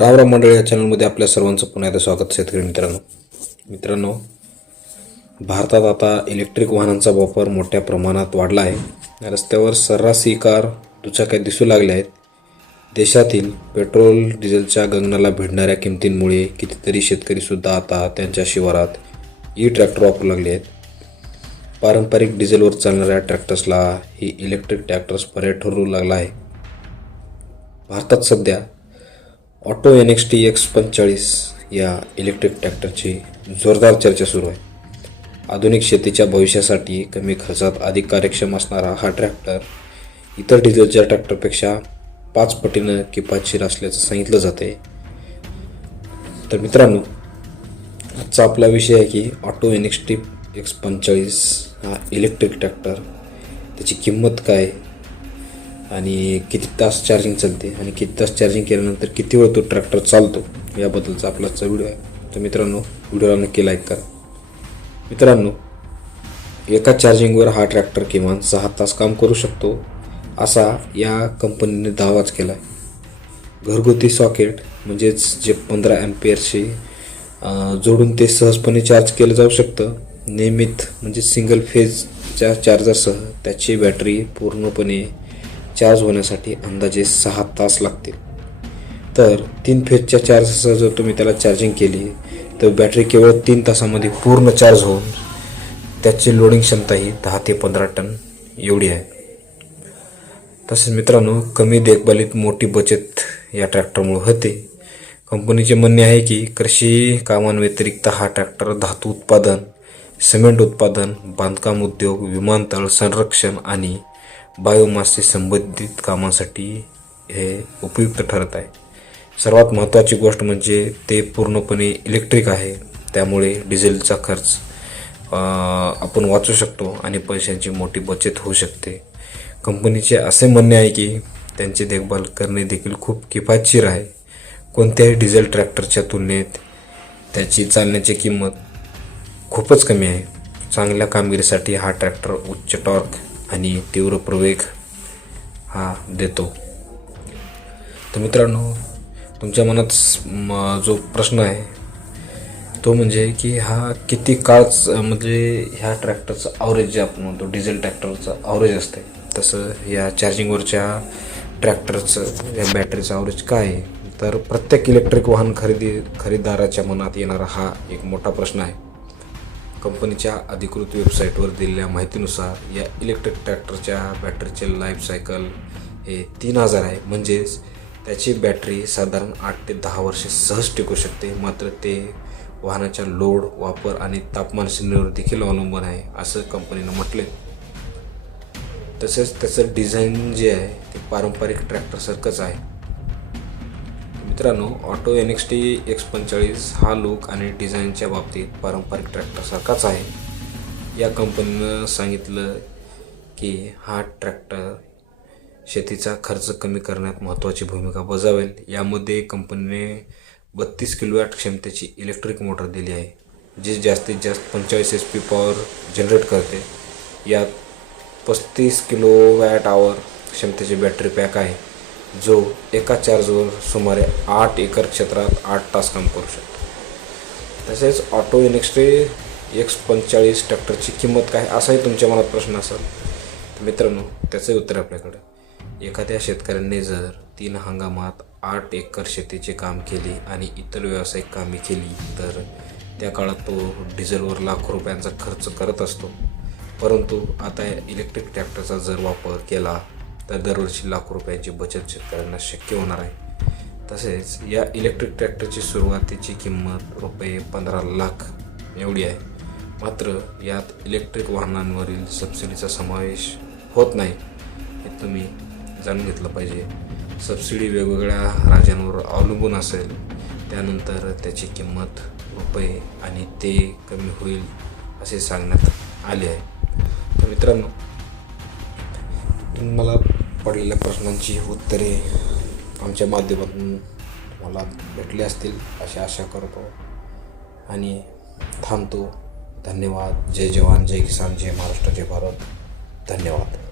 रामराम मंडळ या चॅनलमध्ये आपल्या सर्वांचं पुन्हा एकदा स्वागत शेतकरी मित्रांनो. मित्रांनो भारतात आता इलेक्ट्रिक वाहनांचा वापर मोठ्या प्रमाणात वाढला आहे. रस्त्यावर सर्रासी कार दुचाक्या दिसू लागल्या आहेत. देशातील पेट्रोल डिझेलच्या गगनाला भिडणाऱ्या किमतींमुळे कितीतरी शेतकरीसुद्धा आता त्यांच्या शिवारात ई ट्रॅक्टर वापरू लागले आहेत. पारंपरिक डिझेलवर चालणाऱ्या ट्रॅक्टर्सला ही इलेक्ट्रिक ट्रॅक्टर्स पर्याय ठरू लागला आहे. भारतात सध्या auto N X T X पंचेचाळीस या इलेक्ट्रिक ट्रॅक्टरची जोरदार चर्चा सुरू आहे. आधुनिक शेतीच्या भविष्यासाठी कमी खर्चात अधिक कार्यक्षम असणारा हा ट्रॅक्टर इतर डिझेलच्या ट्रॅक्टरपेक्षा पाच पटीनं किपातशीर असल्याचं सांगितलं जाते तर मित्रांनो आजचा आपला विषय आहे की auto N X T X पंचेचाळीस हा इलेक्ट्रिक ट्रॅक्टर त्याची किंमत काय आणि किती तास चार्जिंग चालते आणि किती तास चार्जिंग केल्यानंतर किती वेळ तो ट्रॅक्टर चालतो याबद्दलचा आपला व्हिडिओ आहे. तर मित्रांनो व्हिडिओला नक्की लाईक करा. मित्रांनो एका चार्जिंगवर हा ट्रॅक्टर किमान सहा तास काम करू शकतो असा या कंपनीने दावाच केला आहे घरगुती सॉकेट म्हणजेच जे पंधरा ॲम्पियरशी जोडून ते सहजपणे चार्ज केलं जाऊ शकतं. नियमित म्हणजे सिंगल फेजच्या चार्जरसह त्याची बॅटरी पूर्णपणे चार्ज होण्यासाठी अंदाजे सहा तास लागतील. तर तीन फेजच्या चार्जसह जर तुम्ही त्याला चार्जिंग केली तर बॅटरी केवळ तीन तासामध्ये पूर्ण चार्ज होऊन त्याची लोडिंग क्षमता ही दहा ते पंधरा टन एवढी आहे. तसेच मित्रांनो कमी देखभालीत मोठी बचत या ट्रॅक्टरमुळे होते. कंपनीचे म्हणणे आहे की कृषी कामांव्यतिरिक्त हा ट्रॅक्टर धातू उत्पादन सिमेंट उत्पादन बांधकाम उद्योग विमानतळ संरक्षण आणि बायोमासशी संबंधित कामासाठी हे उपयुक्त ठरत आहे. सर्वात महत्त्वाची गोष्ट म्हणजे ते पूर्णपणे इलेक्ट्रिक आहे. त्यामुळे डिझेलचा खर्च आपण वाचू शकतो आणि पैशांची मोठी बचत होऊ शकते. कंपनीचे असे म्हणणे आहे की त्यांची देखभाल करणे देखील खूप किफायतशीर आहे. कोणत्याही डिझेल ट्रॅक्टरच्या तुलनेत त्याची चालण्याची किंमत खूपच कमी आहे. चांगल्या कामगिरीसाठी हा ट्रॅक्टर उच्च टॉर्क आणि तीव्र प्रवेग हा देतो. तर मित्रांनो तुमच्या मनात जो प्रश्न आहे तो म्हणजे की हा किती काळ म्हणजे ह्या ट्रॅक्टरचं आवरेज जे आपण म्हणतो डिझेल ट्रॅक्टरचं ॲव्हरेज असते तसं या चार्जिंगवरच्या ट्रॅक्टरचं या बॅटरीचं आवरेज काय आहे? तर प्रत्येक इलेक्ट्रिक वाहन खरेदी खरेदीदाराच्या मनात येणारा हा एक मोठा प्रश्न आहे. कंपनीच्या अधिकृत वेबसाईटवर दिलेल्या माहितीनुसार या इलेक्ट्रिक ट्रॅक्टरच्या बॅटरीचे लाईफ सायकल हे तीन हजार आहे. म्हणजेच त्याची बॅटरी साधारण आठ ते दहा वर्षे सहज टिकू शकते. मात्र ते वाहनाच्या लोड वापर आणि तापमान श्रेणीवर देखील अवलंबून आहे असं कंपनीनं म्हटले तसेच त्याचं डिझाईन जे आहे ते पारंपरिक ट्रॅक्टरसारखंच आहे. मित्रांनो auto N X T X पंचेचाळीस हा लुक आणि डिझाईनच्या बाबतीत पारंपरिक ट्रॅक्टरसारखाच आहे. या कंपनीनं सांगितलं की हा ट्रॅक्टर शेतीचा खर्च कमी करण्यात महत्त्वाची भूमिका बजावेल. यामध्ये कंपनीने बत्तीस किलोवॅट क्षमतेची इलेक्ट्रिक मोटर दिली आहे जी जास्तीत जास्त पंचेचाळीस एच पी पॉवर जनरेट करते. यात पस्तीस किलोवॅट आवर क्षमतेची बॅटरी पॅक आहे. जो एका चार्जवर सुमारे आठ एकर क्षेत्रात आठ तास काम करू शकतो. तसेच ऑटो इनेक्स्ट्रे एक्स पंचेचाळीस ट्रॅक्टरची किंमत काय असाही तुमच्या मनात प्रश्न असेल तर मित्रांनो त्याचंही उत्तर आपल्याकडे. एखाद्या शेतकऱ्याने जर तीन हंगामात आठ एकर शेतीचे काम केले आणि इतर व्यावसायिक कामे केली तर त्या काळात तो डिझेलवर लाखो रुपयांचा खर्च करत असतो. परंतु आता इलेक्ट्रिक ट्रॅक्टरचा जर वापर केला तर दरवर्षी लाखो रुपयांची बचत शेतकऱ्यांना शक्य होणार आहे. तसेच या इलेक्ट्रिक ट्रॅक्टरची सुरुवातीची किंमत रुपये पंधरा लाख एवढी आहे. मात्र यात इलेक्ट्रिक वाहनांवरील सबसिडीचा समावेश होत नाही हे तुम्ही जाणून घेतलं पाहिजे. सबसिडी वेगवेगळ्या राज्यांवर अवलंबून असेल त्यानंतर त्याची किंमत रुपये आणि ते कमी होईल असे सांगण्यात आले आहे. तर मित्रांनो मला पडलेल्या प्रश्नांची उत्तरे आमच्या माध्यमातून तुम्हाला भेटली असतील अशी आशा करतो. आणि थांबतो. धन्यवाद. जय जवान जय किसान जय महाराष्ट्र जय भारत. धन्यवाद.